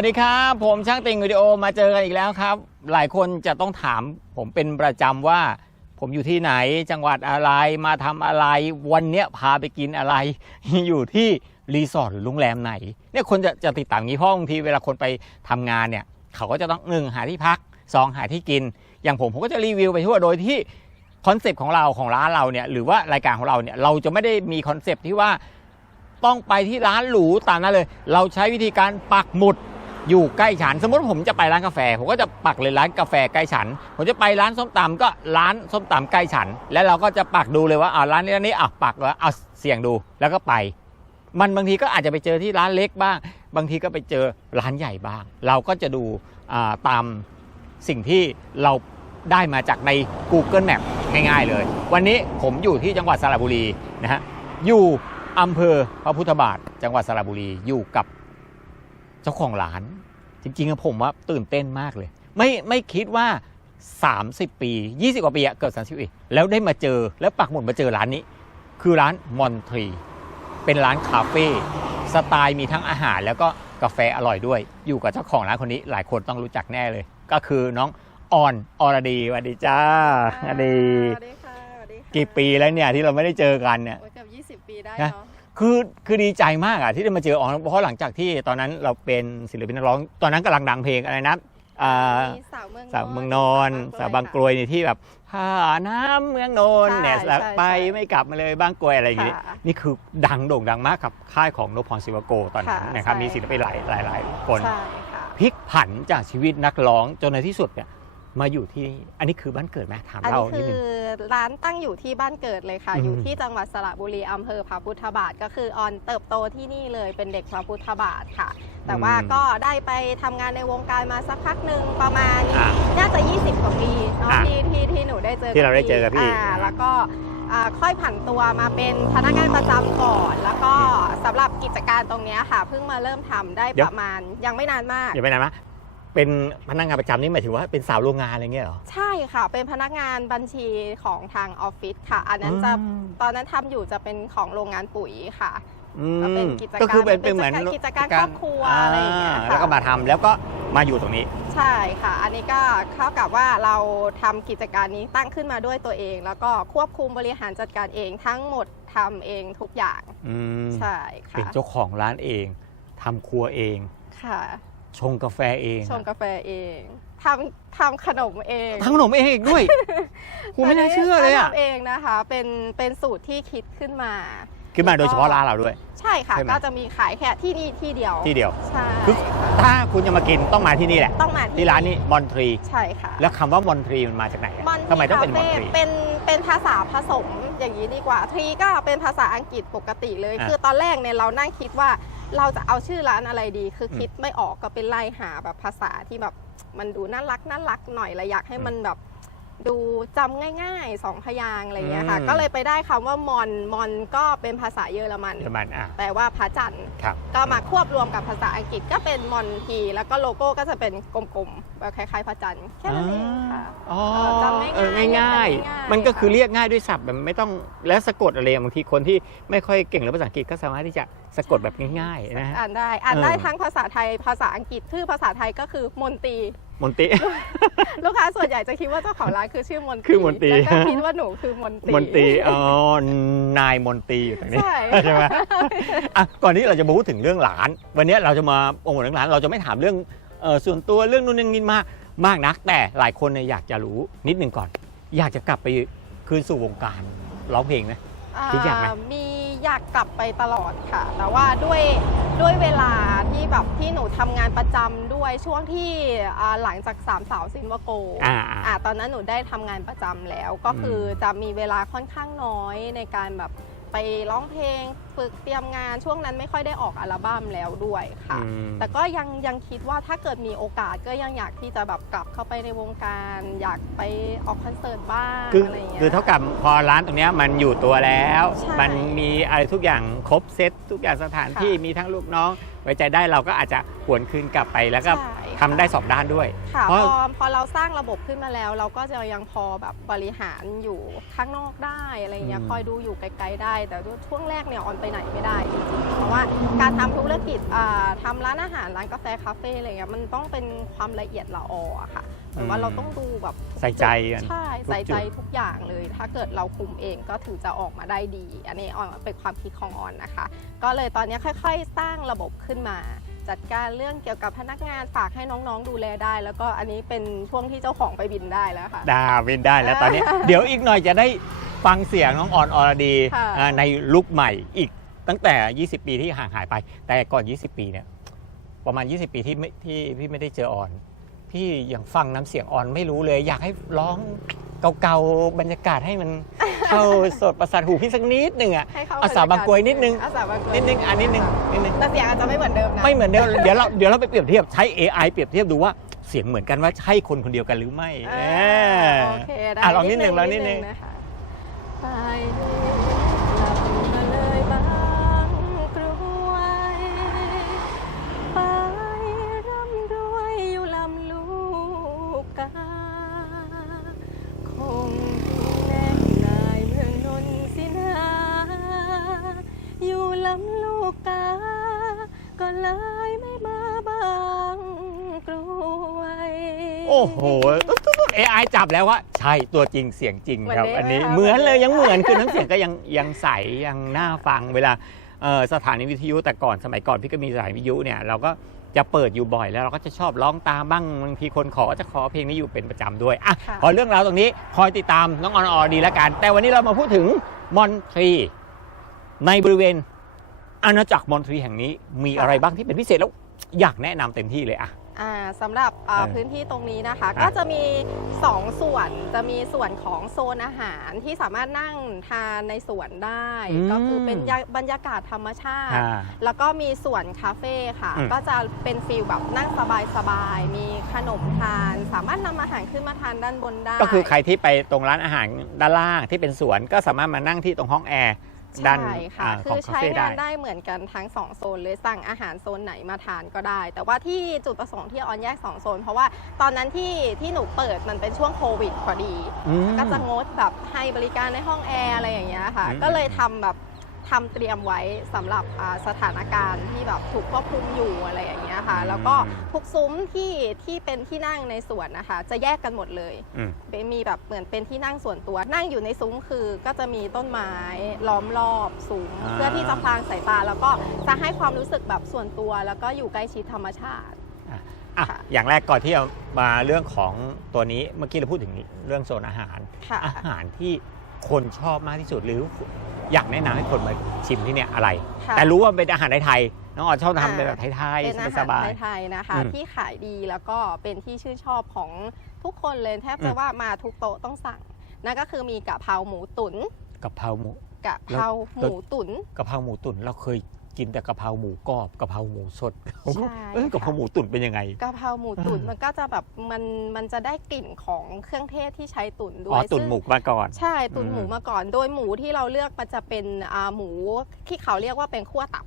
สวัสดีครับ ผมช่างติงวิดีโอมาเจอกันอีกแล้วครับ หลายคนจะต้องถามผมเป็นประจำว่า ผมอยู่ที่ไหนจังหวัดอะไรมาทำอะไร วันเนี้ยพาไปกินอะไร อยู่ที่รีสอร์ทหรือโรงแรมไหนเนี่ยคนจะจะติดตามอย่างนี้เพราะบางทีเวลาคนไปทำงานเนี่ย เขาก็จะต้องหนึ่งหาที่พักสองหาที่กิน อย่างผมผมก็จะรีวิวไปทั่วโดยที่คอนเซปต์ของเราของร้านเราเนี่ยหรือว่ารายการของเราเนี่ยเราจะไม่ได้มีคอนเซปต์ที่ว่าต้องไปที่ร้านหรูตามนั้นเลย เราใช้วิธีการปักหมุด อยู่ใกล้ฉัน สมมติผมจะไปร้านกาแฟ ผมก็จะปักเลยร้านกาแฟใกล้ฉัน ผมจะไปร้านส้มตำก็ร้านส้มตำใกล้ฉัน แล้วเราก็จะปักดูเลยว่าอ่าร้านนี้ร้านนี้อะปักแล้วเอาเสี่ยงดูแล้วก็ไป มันบางทีก็อาจจะไปเจอที่ร้านเล็กบ้าง บางทีก็ไปเจอร้านใหญ่บ้าง เราก็จะดูตามสิ่งที่เราได้มาจากใน Google Map ง่ายๆเลย วันนี้ผมอยู่ที่จังหวัดสระบุรีนะฮะอยู่อำเภอพระพุทธบาท จังหวัดสระบุรีอยู่กับ เจ้าของร้าน จริงๆอะผมว่าตื่นเต้นมากเลย ไม่ไม่คิดว่า 30 ปี 20 กว่าปีอะเกิด30ปีแล้วได้มาเจอแล้วปักหมุดมาเจอร้านนี้ คือร้านมอนทรีเป็นร้านคาเฟ่สไตล์มีทั้งอาหารแล้วก็กาแฟอร่อยด้วย อยู่กับเจ้าของร้านคนนี้หลายคนต้องรู้จักแน่เลย ก็คือน้องออนอรดีสวัสดีจ้าสวัสดีสวัสดีค่ะสวัสดีค่ะกี่ปีแล้วเนี่ยที่เราไม่ได้เจอกันเนี่ยโอ้ยเกือบ20 ปีได้นะเนาะ คือคือดีใจมากอะที่ได้มาเจอออนเพราะหลังจากที่ตอนนั้นเราเป็นศิลปินนักร้อง ตอนนั้นกำลังดังเพลงอะไรนะอ่ามีสาวเมืองสาวเมืองนอนสาวบางกรวยนี่ที่แบบท่าน้ำเมืองนนท์เนี่ยแล้วไปไม่กลับมาเลยบางกรวยอะไรอย่างงี้ค่ะนี่คือดังโด่งดังมากกับค่ายของนพพรศิวโกตอนนั้นค่ะนะครับใช่มีศิลปินหลายหลายหลายคนใช่ค่ะพลิกผันจากชีวิตนักร้องจนในที่สุดเนี่ย มาอยู่ที่นี่อันนี้คือบ้านเกิดไหมถามอันเรานี้นิดคืนึองร้านตั้งอยู่ที่บ้านเกิดเลยค่ะ อืม อยู่ที่จังหวัดสระบุรีอำเภอพระพุทธบาทก็คือออนเติบโตที่นี่เลยเป็นเด็กพระพุทธบาทค่ะ แต่ว่าก็ได้ไปทำงานในวงการมาสักพักหนึ่งประมาณ อะ น่าจะ 20 กว่าปีเนาะอะที่ที่ที่หนูได้เจอที่เราได้เจอกับพี่อ่าแล้วก็อ่าค่อยผันตัวมาเป็นพนักงานประจำก่อน แล้วก็สำหรับกิจการตรงเนี้ยค่ะ เพิ่งมาเริ่มทำได้เดี๋ยวประมาณยังไม่นานมากอย่าไปไหนมะ เป็นพนักงานประจำนี่หมายถึงว่าเป็นสาวโรงงานอะไรเงี้ยเหรอ ใช่ค่ะ เป็นพนักงานบัญชีของทางออฟฟิศค่ะ อันนั้นจะอืม ตอนนั้นทำอยู่จะเป็นของโรงงานปุ๋ยค่ะ อืก็เป็นมกิจการก็คือเป็นเป็เป็นนเหมือนกิจการครอบครัวอะไรอย่างเงี้ยค่ะ แล้วก็มาทำแล้วก็มาอยู่ตรงนี้ ใช่ค่ะ อันนี้ก็เข้ากับว่าเราทำกิจการนี้ตั้งขึ้นมาด้วยตัวเอง แล้วก็ควบคุมบริหารจัดการเองทั้งหมดทำเองทุกอย่าง อืมใช่เป็นค่ะเจ้าของร้านเองทำครัวเอง ค่ะ ชงกาแฟเองชงกาแฟเองทำทำขนมเองทำขนมเองอีกด้วยกูไม่น่าเชื่อเลยอะทำเองนะคะ เป็นเป็นสูตรที่คิดขึ้นมาขึ้นมาโดยเฉพาะร้านเราด้วย ใช่ค่ะใช่ไหมก็จะมีขายแค่ที่นี่ที่เดียวที่เดียวใช่คือถ้าคุณจะมากินต้องมาที่นี่แหละต้องมาที่ร้านนี้มอนทรีใช่ค่ะ แล้วคำว่ามอนทรีมันมาจากไหนอะมอนทำไมต้องเป็นมอนคาทเฟ่รีเป็นเป็นภาษาผสมอย่างนี้ดีกว่าทรีก็เป็นภาษาอังกฤษปกติเลยอะคือตอนแรกเนี่ยเรานั่งคิดว่า เราจะเอาชื่อร้านอะไรดี คืออมคิดไม่ออกก็เป็นไล่หาแบบภาษาที่แบบมันดูน่ารักน่ารักหน่อยและอยากให้อืมมันแบบ ดูจำง่ายๆสองพยางค์อะไรอย่างเงี้ยค่ะ อืม ก็เลยไปได้คำว่ามอนมอนก็เป็นภาษาเยอรมัน เยอรมันอะแปลว่าพระจันทร์ครับก็มาควบรวมกับภาษาอังกฤษก็เป็นมอนทีแล้วก็โลโก้ก็จะเป็นกลมๆแบบคล้ายๆพระจันทร์แค่นั้นเองค่ะ อ๋อเออจำง่ายๆเออง่ายง่ายๆ ๆ มันก็คือเรียกง่ายด้วยศัพท์แบบไม่ต้องและสะกดอะไรบางทีคนที่ไม่ค่อยเก่งเรื่องภาษาอังกฤษก็สามารถที่จะสะกดแบบง่ายๆนะฮะ อ่านได้อ่านเออได้ทั้งภาษาไทยภาษาอังกฤษชื่อภาษาไทยก็คือมนตรี มนติ ลูกค้าส่วนใหญ่จะคิดว่าเจ้าของร้านคือชื่อมนตรีคือมนตรี แล้วก็คิดว่าหนูคือมนตรีมนตรีอ๋อนายมนตรีอยู่ตรงนี้ ใช่ใช่ไหมอะก่อนที่เราจะมาพูดถึงเรื่องร้าน วันนี้เราจะมาโปรโมทเรื่องร้าน เราจะไม่ถามเรื่องเอ่อส่วนตัวเรื่องนู่นเรื่องนี้มากมากนัก แต่หลายคนเนี่ยอยากจะรู้นิดหนึ่งก่อน อยากจะกลับไปคืนสู่วงการร้องเพลงนะคิดอยากไหมอ่ามีอยากกลับไปตลอดค่ะ แต่ว่าด้วยด้วยเวลาที่แบบที่หนูทำงานประจำด้ วยช่วงที่อ่าหลังจากสามสาวซินวโกอ่า อ่าตอนนั้นหนูได้ทำงานประจำแล้ว ก็คืออจะมีเวลาค่อนข้างน้อยในการแบบไปร้องเพลงฝึกเตรียมงานช่วงนั้นไม่ค่อยได้ออกอัลบั้มแล้วด้วยค่ะ อืม แต่ก็ยังยังคิดว่าถ้าเกิดมีโอกาสก็ยังอยากที่จะแบบกลับเข้าไปในวงการ อยากไปออกคอนเสิร์ตบ้างคืออะไรอย่างเงี้ย คือเท่ากับพอร้านตรงเนี้ยมันอยู่ตัวแล้ว ใช่มันมีอะไรทุกอย่างครบเซตทุกอย่างสถานที่ค่ะ มีทั้งลูกน้อง ไว้ใจได้เราก็อาจจะหวนคืนกลับไปแล้วก็ใช่ทำได้สองด้านด้วย ค่ะเพพราะ อพอเราสร้างระบบขึ้นมาแล้ว เราก็จะยังพอแบบบริหารอยู่ข้างนอกได้อะไรเงี้ยอืม คอยดูอยู่ไกลๆได้ แต่ช่วงแรกเนี่ยออนไปไหนไม่ได้จริงๆเพราะว่าการทำธุรกิจอ่าทำร้านอาหารร้านกาแฟคาเฟ่อะไรเงี้ยมันต้องเป็นความละเอียดละอออะค่ะ เหมือนว่าเราต้องดูแบบใส่ใจกันใช่ทุกจุดใส่ใจทุกอย่างเลย ถ้าเกิดเราคุมเองก็ถือจะออกมาได้ดี อันนี้ออนเป็นความคิดของออนนะคะ ก็เลยตอนนี้ค่อย ๆ สร้างระบบขึ้นมา จัดการเรื่องเกี่ยวกับพนักงานฝากให้น้องๆดูแลได้ แล้วก็อันนี้เป็นช่วงที่เจ้าของไปบินได้แล้วค่ะดาวินได้แล้วตอนนี้ เดี๋ยวอีกหน่อยจะได้ฟังเสียงน้องออนอรดีค่ะอ่าในลุคใหม่อีกตั้งแต่ 20 ปีที่ห่างหายไป แต่ก่อน 20 ปีเนี่ยประมาณ 20 ปีที่ไม่ที่พี่ไม่ได้เจอออน พี่ยังฟังน้ำเสียงออนไม่รู้เลย อยากให้ร้องเก่าๆบรรยากาศให้มันเข้าสดประสาทหูพี่สักนิดหนึ่งอะให้เขาอาสาบางกรวยนิดนึง อาสาบางกรวยนิดนึงอันนิดนึงนิดนึง แต่เสียงอาจจะไม่เหมือนเดิมนะไม่เหมือนเดิมเดี๋ยวเราเดี๋ยวเราไปเปรียบเทียบใช้ AI เปรียบเทียบดูว่าเสียงเหมือนกันว่าใช่คนคนเดียวกันหรือไม่อ่าเออโอเคได้อะลองนิดนึงลองนิดนึง นะคะไป จับแล้วว่าใช่ตัวจริงเสียงจริงครับเหมือนเดิมอันนี้ไหมคะเหมือนเลยเหมือนเดิมยังเหมือนคือน้ำเสียงก็ยังยังใสยังน่าฟังเวลาเอ่อสถานีวิทยุแต่ก่อนสมัยก่อนพี่ก็มีสถานีวิทยุเนี่ยเราก็จะเปิดอยู่บ่อยแล้วเราก็จะชอบร้องตามบ้างบางทีคนขอจะขอเพลงนี้อยู่เป็นประจำด้วยอะค่ะพอเรื่องราวตรงนี้คอยติดตามน้องออนออดีแล้วกัน แต่วันนี้เรามาพูดถึงมอนทรีในบริเวณอาณาจักรมอนทรีแห่งนี้มีอะไรบ้างที่เป็นพิเศษแล้วอยากแนะนำเต็มที่เลยอะอ่า สำหรับอ่าเออพื้นที่ตรงนี้นะคะอะก็จะมี 2 ส่วนจะมีส่วนของโซนอาหารที่สามารถนั่งทานในสวนได้ก็คือเป็นยาบรรยากาศธรรมชาติ อ่าแล้วก็มีส่วนคาเฟ่ค่ะ อืม ก็จะเป็นฟิลแบบนั่งสบายๆ มีขนมทาน สามารถนำอาหารขึ้นมาทานด้านบนได้ก็คือใครที่ไปตรงร้านอาหารด้านล่างที่เป็นสวนก็สามารถมานั่งที่ตรงห้องแอร์ ด้านใช่ค่ะ อ่าคืของอคาใช้เฟ่ได้งานได้เหมือนกันทั้ง2โซนเลยสั่งอาหารโซนไหนมาทานก็ได้ แต่ว่าที่จุดประสงค์ที่ออนแยก2โซน เพราะว่าตอนนั้นที่ที่หนูเปิดมันเป็นช่วงโควิดพอดี อืม ก็จะงดแบบให้บริการในห้องแอร์อะไรอย่างเงี้ยค่ะ อืมก็เลยทำแบบ ทำเตรียมไว้สำหรับอ่าสถานการณ์ที่แบบถูกควบคุมอยู่อะไรอย่างเงี้ยค่ะ แล้วก็ทุกซุ้มที่ที่เป็นที่นั่งในสวนนะคะ จะแยกกันหมดเลยอืมเป็นมีแบบเหมือนเป็นที่นั่งส่วนตัว นั่งอยู่ในซุ้มคือก็จะมีต้นไม้ล้อมรอบซุ้มอ่าเพื่อที่จะพรางสายตา แล้วก็จะให้ความรู้สึกแบบส่วนตัว แล้วก็อยู่ใกล้ชิดธรรมชาติอะค่ะอย่างแรกก่อนที่จะมาเรื่องของตัวนี้เมื่อกี้เราพูดถึงเรื่องโซนอาหารค่ะอาหารที่คนชอบมากที่สุดหรือ อยากแนะนำให้คนมาชิมที่เนี่ยอะไร ค่ะ แต่รู้ว่าเป็นอาหารไทยๆน้องออนชอบทำอ่าเป็นแบบไทยเป็นอาๆสหารบาย ไทยๆนะคะ อืมที่ขายดีแล้วก็เป็นที่ชื่นชอบของทุกคนเลยแทบจะอืม ว่ามาทุกโต๊ะต้องสั่ง นั่นก็คือมีกะเพราหมูตุ๋นๆกะเพราหมู กะเพราหมูตุ๋นกะเพราหมูตุ๋นเราเคย กินแต่กะเพราหมูกรอบกะเพราหมูสดใช่เอ้ยกะเพราค่ะหมูตุ๋นเป็นยังไง กะเพราหมูตุ๋นอ่ามั มันก็จะแบบมันมันจะได้กลิ่นของเครื่องเทศที่ใช้ตุ๋นด้วอ๋อยตุ๋นซึ่งหมูมาก่อน ใช่ตุ๋นอืมหมูมาก่อน โดยหมูที่เราเลือกมันจะเป็นอ่าหมูที่เขาเรียกว่าเป็นขั้วตับ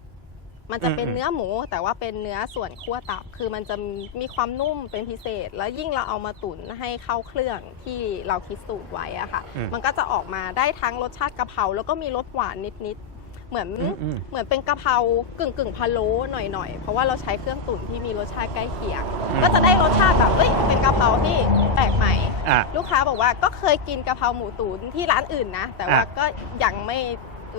มันจะเป็นอืมเนื้อหมูแต่ว่าเป็นเนื้อส่วนขั้วตับ คือมันจะมีความนุ่มเป็นพิเศษ แล้วยิ่งเราเอามาตุ๋นให้เข้าเครื่องที่เราคิดสูตรไว้อะค่ะ อืม มันก็จะออกมาได้ทั้งรสชาติกะเพราแล้วก็มีรสหวานนิดๆ เหมือนอืมอืม เหมือนเป็นกะเพรากึ่งกึ่งๆพะโล้หน่อยๆ เพราะว่าเราใช้เครื่องตุ๋นที่มีรสชาติใกล้เคียง ก็จะได้รสชาติแบบเอ้ยเป็นกะเพราที่แปลกใหม่ อะ ลูกค้าบอกว่าก็เคยกินกะเพราหมูตุ๋นที่ร้านอื่นนะ แต่ว่าอะ ก็ยังไม่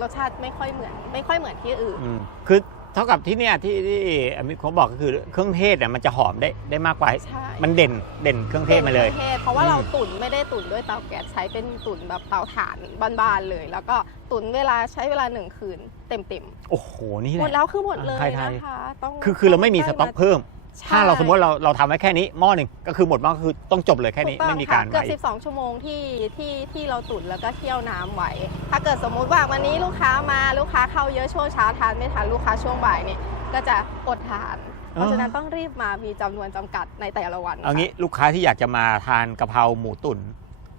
รสชาติไม่ค่อยเหมือน ไม่ค่อยเหมือนที่อื่น อืมคือ เท่ากับที่เนี่ยที่ที่อมิเขาบอกก็คือเครื่องเทศเนี่ยมันจะหอมได้ได้มากกว่า ใช่ มันเด่นเด่นเครื่องเทศมาเลยครื่องเทศเพราะว่าอืม เราตุ๋นไม่ได้ตุ๋นด้วยเตาแก๊สใช้เป็นตุ๋นแบบเตาถ่านบานๆเลย แล้วก็ตุ๋นเวลาใช้เวลาหนึ่งคืนเต็มโอ้โหนี่ๆ แหหมดละ แล้วคือหมดเลยไทยๆ นะคะต้องคือคือเราไม่มีสต็อกเพิ่มใช่ ถ้าเราสมมติเราเราทำไว้แค่นี้หม้อหนึ่งก็คือหมดหม้อก็คือต้องจบเลยแค่นี้ถูต้องไม่มีการค่ะเกืไว้อบ12 ชั่วโมงที่ที่ที่เราตุ๋นแล้วก็เคี่ยวน้ำไว้ ถ้าเกิดสมมุติว่าวันนี้ลูกค้ามาลูกค้าเข้าเยอะช่วงเช้าทานไม่ทันลูกค้าช่วงบ่ายเนี่ยก็จะอดทาน เพราะฉะนั้นต้องรีบมามีจำนวนจำกัดในแต่ละวันเอางี้ค่ะลูกค้าที่อยากจะมาทานกะเพราหมูตุ๋น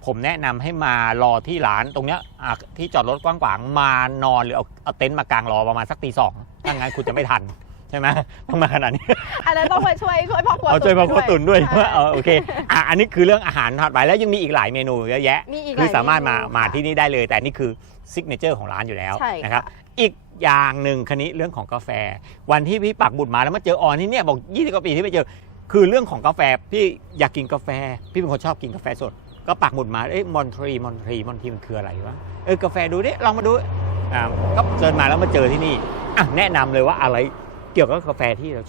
ผมแนะนำให้มารอที่ร้านตรงเนี้ยอะที่จอดรถกว้างๆมานอนหรือเอาเอาเต็นท์มากางรอประมาณสักตีสองถ้างั้นคุณจะไม่ทัน ใช่ไหมต้องมาขนาดนี้ อันนั้นต้องมาช่วยช่วยพ่อครัวเอาช่วยพ่อครัวตุ๋นด้วยใช่ว่าเออโอเคอะอันนี้คือเรื่องอาหารถัดไปแล้วยังมีอีกหลายเมนูเยอะแยะมีอีกหคืลาอยสามารถมาเนูมาค่ะที่นี่ได้เลย แต่นี่คือซิกเนเจอร์ของร้านอยู่แล้วใช่ค่ะนะครับอีกอย่างหนึ่งคันนี้เรื่องของกาแฟ วันที่พี่ปักบุตรมาแล้วมาเจอออนที่เนี่ยบอก20กว่าปีที่ไปเจอ คือเรื่องของกาแฟพี่อยากกินกาแฟ พี่เป็นคนชอบกินกาแฟสด ก็ปักหมุดมาเอ้ยมอนทรีมอนทรีมอนทรีมันคืออะไรวะเออกาแฟดูดิลองมาดูอ่าก็เดินมาแล้วมาเจอที่นี่อะแนะนำเลยว่าอะไรเกี่ยวกับกาแฟที่เรา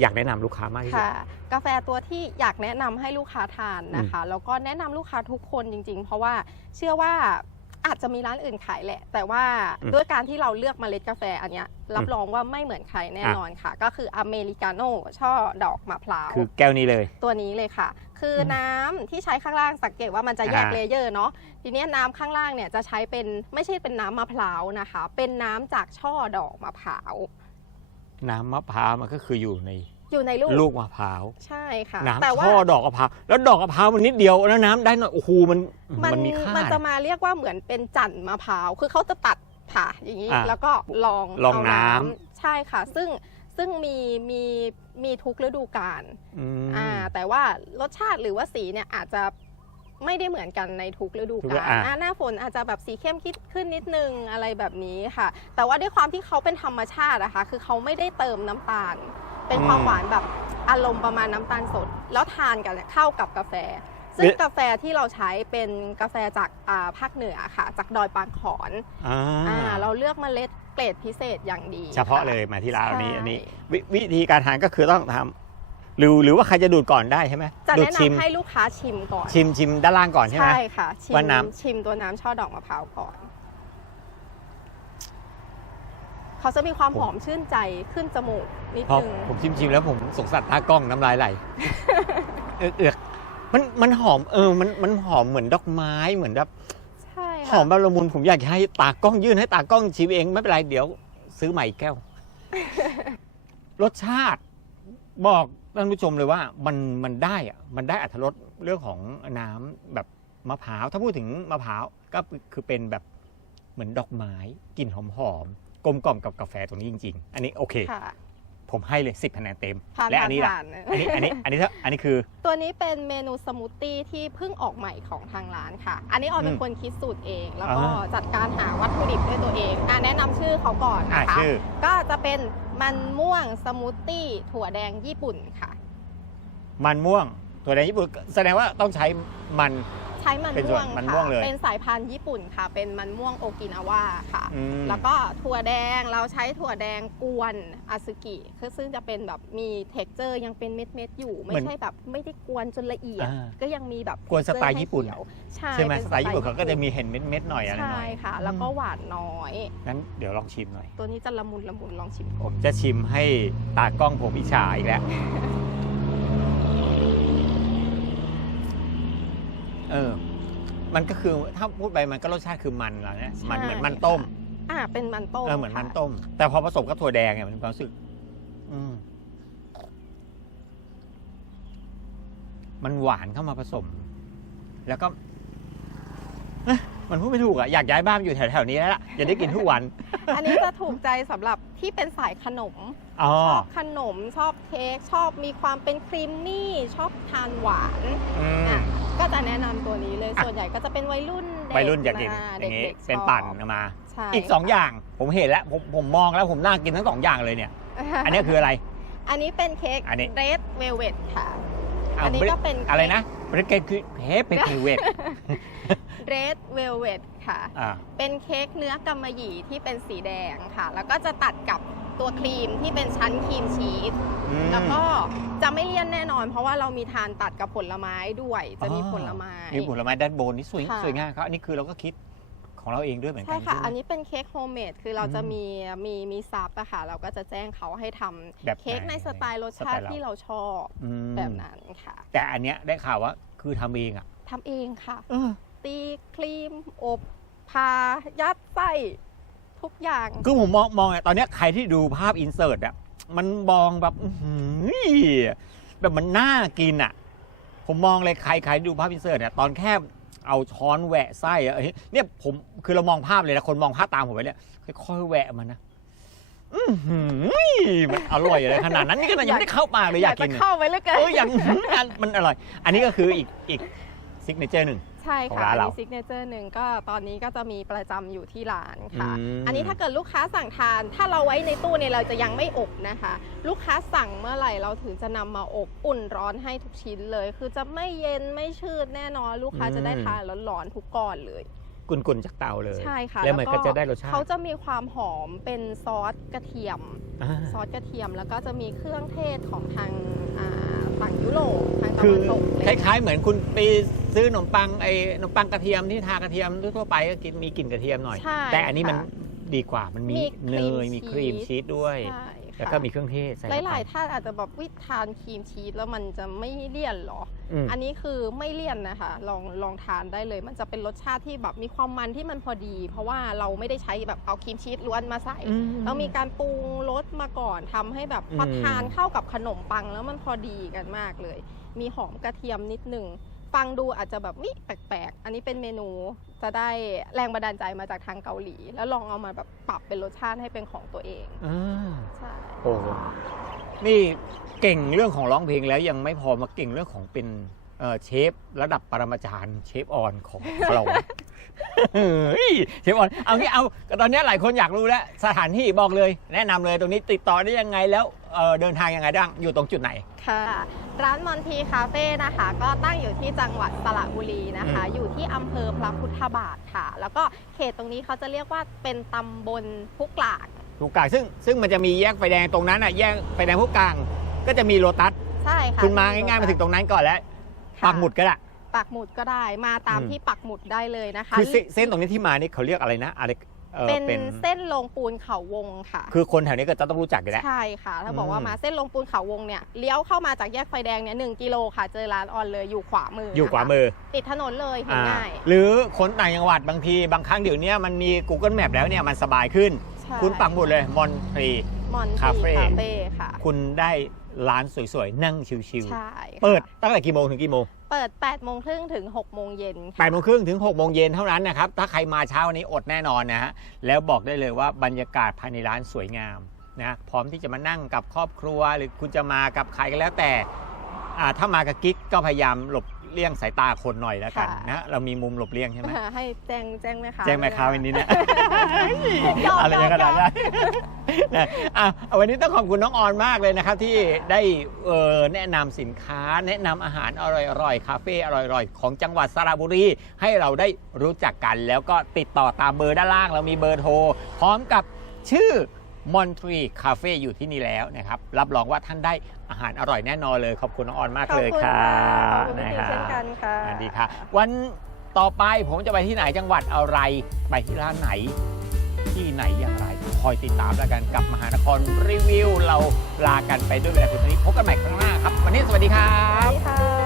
อยากแนะนำลูกค้ามากที่สุดค่ะกาแฟตัวที่อยากแนะนำให้ลูกค้าทานนะคะ แล้วก็แนะนำลูกค้าทุกคนจริง ๆ เพราะว่าเชื่อว่าอาจจะมีร้านอื่นขายแหละ แต่ว่าอืมด้วยการที่เราเลือกเมล็ดกาแฟอันเนี้ยรับรองว่าไม่เหมือนใครแน่นอนค่ะ ก็คืออเมริกาโน่ช่อดอกมะพร้าวคือแก้วนี้เลย ตัวนี้เลยค่ะ คืออมน้ำที่ใช้ข้างล่างสังเกตว่ามันจะแยกอ่าเลเยอร์เนาะทีเนี้ยน้ำข้างล่างเนี่ยจะใช้เป็นไม่ใช่เป็นน้ำมะพร้าวนะคะ เป็นน้ำจากช่อดอกมะพร้าว น้ำมะพร้าวมันก็คืออยู่ในอยู่ในลูกลูกมะพร้าวใช่ค่ะน้ำแต่ว่าช่อดอกมะพร้าวแล้วดอกมะพร้าวมันนิดเดียวแล้วน้ำได้หน่อยโอ้โหมันมันมันมีค่ามันจะมาเรียกว่าเหมือนเป็นจันทร์มะพร้าวคือเขาจะตัดผ่าอย่างนี้อะแล้วก็ลองลองเาน้ใช่ค่ะ ซึ่งซึ่งมีมีมีทุกฤดูกาลอืมอ่าแต่ว่ารสชาติหรือว่าสีเนี่ยอาจจะ ไม่ได้เหมือนกันในทุกฤดูทุกกาลอะ อ่าหน้าฝนอาจจะแบบสีเข้มขึ้นนิดนึงอะไรแบบนี้ค่ะ แต่ว่าด้วยความที่เขาเป็นธรรมชาตินะคะ คือเขาไม่ได้เติมน้ำตาล เป็นความหวานแบบอารมณ์ประมาณน้ำตาลสด แล้วทานกันเนี่ยเข้ากับกาแฟ ซึ่งกาแฟที่เราใช้เป็นกาแฟจากอ่าภาคเหนือค่ะ จากดอยปางขอนอ่าอ่าเราเลือกเมล็ดเกรดพิเศษอย่างดีเฉพาะค่เลยมาที่ร้านอันนี้ใช่อันนี้ววิธีการทานก็คือต้องทำ หรือหรือว่าใครจะดูดก่อนได้ใช่ไหมจะดูดแนะชิมนำให้ลูกค้าชิมก่อน ชิมชิมด้านล่างก่อนใช่ไหม ใช่ค่ะชิมว่าน้ำ ชิมตัวน้ำช่อดอกมะพร้าวก่อน เขาจะมีความหอมชื่นใจขึ้นจมูกนิดพอนึง ผมชิมชิมแล้วผมสงสารตากล้องน้ำลายไหล เอือกเอือกมันมันหอมเออมันมันหอมเหมือนดอกไม้เหมือนแบบใช่หค่ะอมแบบละมุนผมอยากให้ตากล้องยื่นให้ตากล้องชิมเองไม่เป็นไรเดี๋ยว ซื้อใหม่อีกแก้ว รสชาติบอก ท่านผู้ชมเลยว่ามันมันได้อะมันได้อัตรสเรื่องของน้ำแบบมะพร้าวถ้าพูดถึงมะพร้าวก็คือเป็นแบบเหมือนดอกไม้กลิ่นหอมๆกลมกล่อมกับกาแฟตรงนี้จริง ๆ อันนี้โอเค ผมให้เลยสิบคะแนนเต็ม ผ่านและอันนี้ล่ะผ่านอันนี้อันนี้อันนี้เท่าอันนี้คือ ตัวนี้เป็นเมนูสมูทตี้ที่เพิ่งออกใหม่ของทางร้านค่ะ อันนี้ออยเป็นอืมคนคิดสูตรเอง แล้วก็อ่า จัดการหาวัตถุดิบด้วยตัวเองอะแนะนำชื่อเขาก่อนอ่านะคะ ชื่อก็จะเป็นมันม่วงสมูทตี้ถั่วแดงญี่ปุ่นค่ะ มันม่วงตัวแดงญี่ปุ่นแสดงว่าต้องใช้มันใช้มันเป็นส่ม่ววนงมันค่ะม่วงเลยเป็นสายพันธุ์ญี่ปุ่นค่ะ เป็นมันม่วงโอกินาวาค่ะ อืม แล้วก็ถั่วแดงเราใช้ถั่วแดงกวนอาซึกิคือซึ่งจะเป็นแบบมีเท็กเจอร์ยังเป็นเม็ดเม็ดๆอยู่ ไม่ใช่แบบไม่ได้กวนจนละเอียด อ่าก็ยังมีแบบ กวนสไตล์ texture ญี่ปุ่น ให้เขียวใช่ใช่ไหมเป็นสไตล์ญี่ปุ่นเขาก็จะมีเห็นเม็ดๆหน่อยอะไรหใช่น่อยค่ะ แล้วก็หวานน้อย งั้นเดี๋ยวลองชิมหน่อย ตัวนี้จะละมุนละมุนลองชิมผมจะชิมให้ตากล้องผมอิจฉาอีกแล้ว เออ มันก็คือถ้าพูดไปมันก็รสชาติคือมันแล้วเนี่ยมันเหมือนมันต้ม อ่า เป็นมันต้มเออเหมือนค่ะมันต้ม แต่พอผสมกับถั่วแดงเนี่ยมันมีความรู้สึก อืม มันหวานเข้ามาผสม แล้วก็เอ๊ะมันพูดไม่ถูกอะอยากย้ายบ้านมาอยู่แถวๆนี้แล้วล่ะอย่าได้กินทุกวันอันนี้จะถูกใจสำหรับที่เป็นสายขนม อ๋อ ชอบขนมชอบเค้กชอบมีความเป็นครีมมี่ ชอบทานหวาน อืม อะ ก็จะแนะนำตัวนี้เลยอะส่วนใหญ่ก็จะเป็นวัยรุ่นเด็กวัยรุ่นอยากกินมาอย่างงี้ด็กๆเป็นชอบปั่นเอามา ใช่อีกสองอย่างผมเห็นแล้วผมผมมองแล้วผมน่ากินทั้งสองอย่างเลยเนี่ยอันนี้คืออะไร อันนี้เป็นเค้กอันนี้ เรดเวลเวทค่ะเอาอันนี้ก็เป็นอะไรนะเบรกเกตคือเฮปเป็นเวทเรดเวลเวทค่ะ อ่า เป็นเค้กเนื้อกำมะหยี่ที่เป็นสีแดงค่ะ แล้วก็จะตัดกับ ตัวครีมที่เป็นชั้นครีมชีสอืม แล้วก็จะไม่เลี่ยนแน่นอน เพราะว่าเรามีทานตัดกับผลไม้ด้วย จะมีอ๋อ ผลไม้ มีผลไม้ด้านบนนี่สวยค่ะ สวยงามครับอันนี้คือเราก็คิดของเราเองด้วยเหมือนกัใช่นค่ะ ใช่ไหม อันนี้เป็นเค้กโฮมเมดคือเราจะอืมมีมีมีซับอะค่ะ เราก็จะแจ้งเขาให้ทำแบบเค้กในสไตล์รสชาติสไตล์เรา ที่เราชอบอืมแบบนั้นค่ะแต่อันเนี้ยได้ข่าวว่าคือทำเองอะทำเองค่ะเออตีครีมอบพายัดไส้ ทุกอย่าง คือผมมองมองอะตอนเนี้ยใครที่ดูภาพอินเสิร์ตอะมันมองแบบอื้อหือแบบมันน่ากินอะผมมองเลยใครใครดูภาพอินเสิร์ตเนี่ยตอนแค่เอาช้อนแหวะไส้อะเอ้ยเนี่ยผมคือเรามองภาพเลยนะคนมองภาพตามผมไปเนี่ยค่อยๆแหวะมันนะอื้อหือมันอร่อยอะไรขนาดนั้นนี่ขนาดยังไม่ได้เข้าปากเลยอยากกอายจะกิน เข้าไปเหลือเกิเออนอย่าง มันอร่อย อันนี้ก็คืออีก อีกซิกเนเจอร์หนึ่ง ใช่ของค่ะร้านเราซิกเนเจอร์หนึ่งก็ตอนนี้ก็จะมีประจำอยู่ที่ร้านค่ะ อืม อันนี้ถ้าเกิดลูกค้าสั่งทาน ถ้าเราไว้ในตู้เนี่ยเราจะยังไม่อบนะคะ ลูกค้าสั่งเมื่อไหร่เราถึงจะนำมาอบอุ่นร้อนให้ทุกชิ้นเลย คือจะไม่เย็นไม่ชืดแน่นอน ลูกค้าจะได้ทานร้อนๆทุกก้อนเลย กุนๆจากเตาเลยใช่ค่ะแล้วมันก็จะได้รสชาติเขาจะมีความหอมเป็นซอสกระเทียม อ่า ซอสกระเทียมแล้วก็จะมีเครื่องเทศของทางอ่า ฝั่งยุโรปทางตะคือวันตกคเลยล้ายๆ เหมือนคุณไปซื้อขนมปังไอ้ขนมปังกระเทียมที่ทากระเทียมทั่วๆไปก็กินมีกลิ่นกระเทียมหน่อย ใช่แต่อันนี้มันค่ะ ดีกว่ามันมีมีเนครีมยมีชีส ครีมชีสด้วย ใช่ แล้วค่ะก็มีเครื่องเทศใส่หลายๆท่านอาจจะแบบวิทานครีมชีสแล้วมันจะไม่เลี่ยนหรออืมอันนี้คือไม่เลี่ยนนะคะ ลองลองทานได้เลย มันจะเป็นรสชาติที่แบบมีความมันที่มันพอดี เพราะว่าเราไม่ได้ใช้แบบเอาครีมชีสล้วนมาใส่อืเรามีการปรุงรสมาก่อนทำให้แบบพออมทานเข้ากับขนมปังแล้วมันพอดีกันมากเลย มีหอมกระเทียมนิดหนึ่ง ฟังดูอาจจะแบบวิแปลกๆ อันนี้เป็นเมนูจะได้แรงบันดาลใจมาจากทางเกาหลี แล้วลองเอามาแบบปรับเป็นรสชาติให้เป็นของตัวเองอ่าใช่โอ้โหนี่เก่งเรื่องของร้องเพลงแล้วยังไม่พอมาเก่งเรื่องของเป็นเอ่อเชฟระดับปรมาจารย์เชฟออนของเรา เฮ้ยเชฟออนเอางี้เอาตอนนี้หลายคนอยากรู้แล้วสถานที่บอกเลย แนะนำเลยตรงนี้ติดต่อได้ยังไงแล้วเอ่อเดินทางยังไงบ้างอยู่ตรงจุดไหน ค่ะ ร้านมอนทีคาเฟ่นะคะ ก็ตั้งอยู่ที่จังหวัดสระบุรีนะคะ อืม อยู่ที่อำเภอพระพุทธบาทค่ะ แล้วก็เขตตรงนี้เขาจะเรียกว่าเป็นตำบลพุกหลากทุกกลางซึ่งซึ่งมันจะมีแยกไฟแดงตรงนั้นอะแยกไฟแดงผู้กลางก็จะมีโลตัสใช่ค่ะคุณมาง่ายๆมาถึงตรงนั้นก่อนแล้วค่ะปักหมุดก็ได้ ปักหมุดก็ได้มาตามอืม ที่ปักหมุดได้เลยนะคะคือเส้นเส้นตรงนี้ที่มานี่เขาเรียกอะไรนะอะไรเออเป็นเป็นเส้นลงปูนเขาวงค่ะ คือคนแถวนี้ก็จะต้องรู้จักอยู่แล้ว ใช่ค่ะ ถ้าบอกว่าอืม มาเส้นลงปูนเขาวงเนี่ยเลี้ยวเข้ามาจากแยกไฟแดงเนี่ยหนึ่งกิโลค่ะ เจอร้านออนเลยอยู่ขวามือออยู่ขวามือติดถนนเลยเห็นอ่าง่ายหรือคนต่างจังหวัดบางที บางครั้งเดี๋ยวนี้มันมี Google Map แล้วเนี่ยมันสบายขึ้น ใช่คุณปักหมุดเลยมอนทรี มอนทีคาเฟ่คาเฟ่ค่ะ คุณได้ร้านสวยๆ นั่งชิวใช่ค่ะๆเปิดตั้งแต่กี่โมงถึงกี่โมงเปิด8โมงครึ่งถึง6โมงเย็นแปดโมงครึ่งถึงหกโมงเย็นเท่านั้นนะครับ ถ้าใครมาเช้าวันนี้อดแน่นอนนะฮะ แล้วบอกได้เลยว่าบรรยากาศภายในร้านสวยงามนะ พร้อมที่จะมานั่งกับครอบครัว หรือคุณจะมากับใครก็แล้วแต่อ่าถ้ามากับกิ๊กก็พยายามหลบ เลี่ยงสายตาคนหน่อยแล้วกันนะเรามีมุมหลบเลี่ยงใช่ไหมให้แจ้งแจ้งแม่ค้าแจ้งแม่ค้าวันนี้นะ ยอมอะไรอย่างขนาดยอนั้มนนะอะวันนี้ต้องขอบคุณน้องออนมากเลยนะครับ ที่ได้เอ่อแนะนำสินค้า แนะนำอาหารอร่อยๆคาเฟ่อร่อยๆ ของจังหวัดสระบุรี ให้เราได้รู้จักกัน แล้วก็ติดต่อตามเบอร์ด้านล่าง เรามีเบอร์โทร พร้อมกับชื่อ มอนทรีคาเฟ่อยู่ที่นี่แล้วนะครับ รับรองว่าท่านได้อาหารอร่อยแน่นอนเลย ขอบคุณน้องออนมากขอบเลยคุณครัค่ะขอบบคุณนะพี่ครัเช่นกับนค่ะสวัสดีครับวันต่อไปผมจะไปที่ไหนจังหวัดอะไร ไปที่ร้านไหนที่ไหนอย่างไร คอยติดตามแล้วกันกับมหานครรีวิว เราลากันไปด้วยเวลาเพียงเท่านี้พบกันใหม่ครั้งหน้าครับ วันนี้สวัสดีครัสวับสดีค่ะ